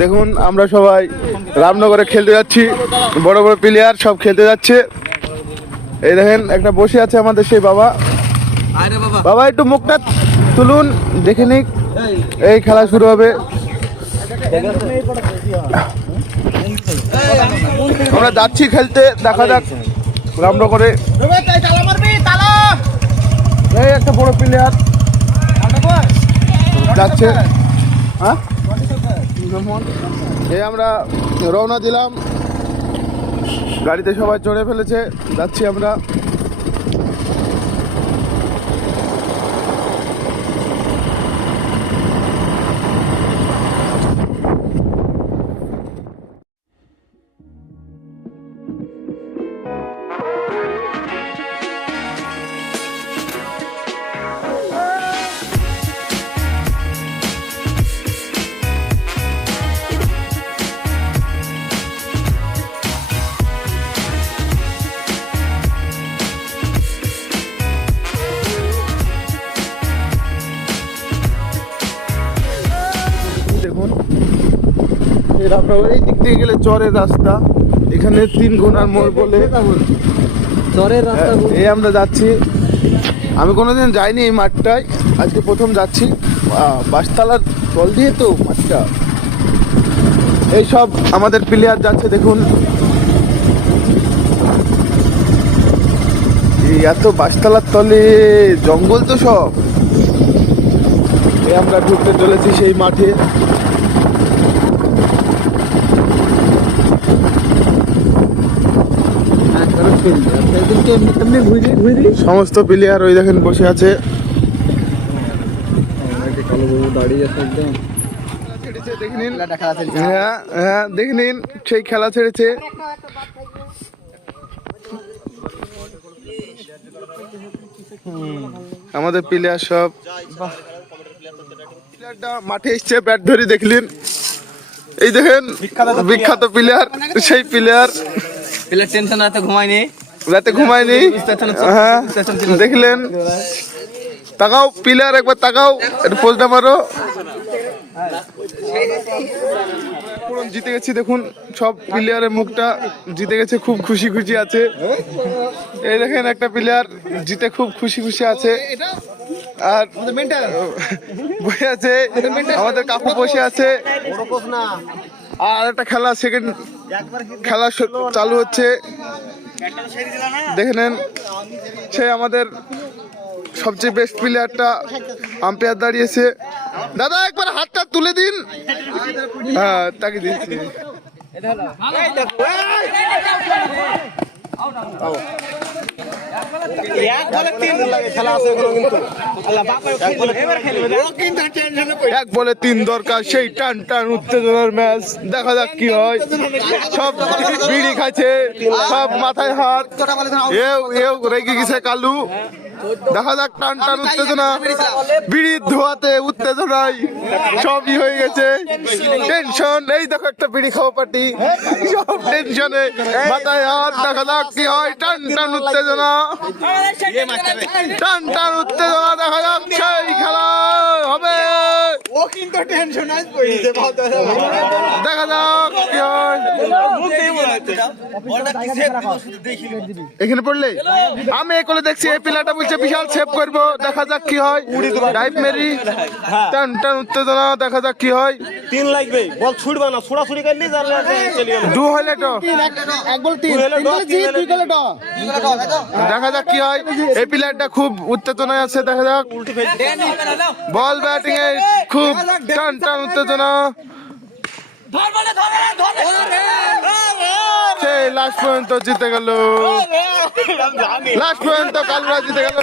দেখুন আমরা সবাই রামনগরে খেলতে যাচ্ছি, বড় বড় প্লেয়ার সব খেলতে যাচ্ছে। এই দেখেন একটা বসে আছে আমাদের সেই বাবা। বাবা একটু মুখটা তুলুন দেখে নিক, এই খেলা শুরু হবে। আমরা যাচ্ছি খেলতে, দেখা যাক রামনগরে। এই একটা বড় প্লেয়ার যাচ্ছে। হ্যাঁ, এই আমরা রওনা দিলাম, গাড়িতে সবাই চড়ে ফেলেছে, যাচ্ছি আমরা। দেখুন এই রামনগর, এই দিক দিয়ে গেলে চরের রাস্তা, এখানে 3 গুণার মোড় বলে চরের রাস্তা। এই আমরা যাচ্ছি, আমি কোনোদিন যাইনি এই মাঠটায়, আজকে প্রথম যাচ্ছি। বাসতলার তল দিয়ে তো মাঠটা। এই সব আমাদের প্লেয়ার যাচ্ছে, দেখুন এই এত বাসতলার তলে জঙ্গল তো সব। এই আমরা ঢুকতে চলেছি সেই মাঠে। সমস্ত প্লেয়ার ওই দেখেন বসে আছে। হ্যাঁ হ্যাঁ, দেখে নিন সেই খেলা ছেড়েছে। আমাদের প্লেয়ার সব মাঠে এসছে, ব্যাট ধরে দেখলেন। এই দেখেন বিখ্যাত প্লেয়ার, সেই প্লেয়ার টেনশন রাতে ঘুমায়নি, হ্যাঁ দেখলেন। তাকাও প্লেয়ার, একবার তাকাও, একটু পোজটা মারো। জিতে গেছি, দেখুন সব প্লেয়ারের মুখটা জিতে গেছে, খুব খুশি খুশি আছে। এই দেখেন একটা প্লেয়ার জিতে খুব খুশি খুশি আছে। আর বসে আছে আমাদের কাকু, বসে আছে। আর একটা খেলা, সেকেন্ড খেলা চালু হচ্ছে, দেখে নেন। সে আমাদের সবচেয়ে বেস্ট প্লেয়ারটা আম্পায়ার দাঁড়িয়েছে। দাদা একবার হাতটা তুলে দিন। হ্যাঁ, তাকে দিচ্ছি। এক বলে 3 দরকার, সেই টান টান উত্তেজনার ম্যাচ। দেখা যাক কি হয়। সব বিড়ি খাচ্ছে, সব মাথায় হাত, এও রেগে গেছে কালু। দেখা যাক টান টান উত্তেজনা, বিড়ির ধোয়াতে উত্তেজনায় সবই হয়ে গেছে। টেনশন, এই দেখো একটা বিড়ি খাওয়া পার্টি, সব টেনশনে মাথায় হাত। দেখা যাক কি হয়। টান টান উত্তেজনা, টান টান উত্তেজনা। দেখা যাক সেই খেলা হবে। দেখা যাক কি হয়। এখানে পড়লে আমি একলে দেখছি, এই পিলাটা বলছে বিশাল সেভ করবো। দেখা যাক কি হয়। ডাইভ মেরি, টান টান উত্তেজনা। দেখা যাক কি হয়। 3 লাগবে, বল ছুড়বা না, ছুড়াছুড়ি করলি চলে গেল। 2 হইলে তো এক বল 3 দেখা যাক কি হয়। এই প্লেয়ারটা খুব উত্তেজনায় আছে। দেখা যাক বল ব্যাটিং এ খুব টান টান উত্তেজনা। সেই লাস্ট পর্যন্ত জিতে গেল, লাস্ট পর্যন্ত কালুরা জিতে গেল।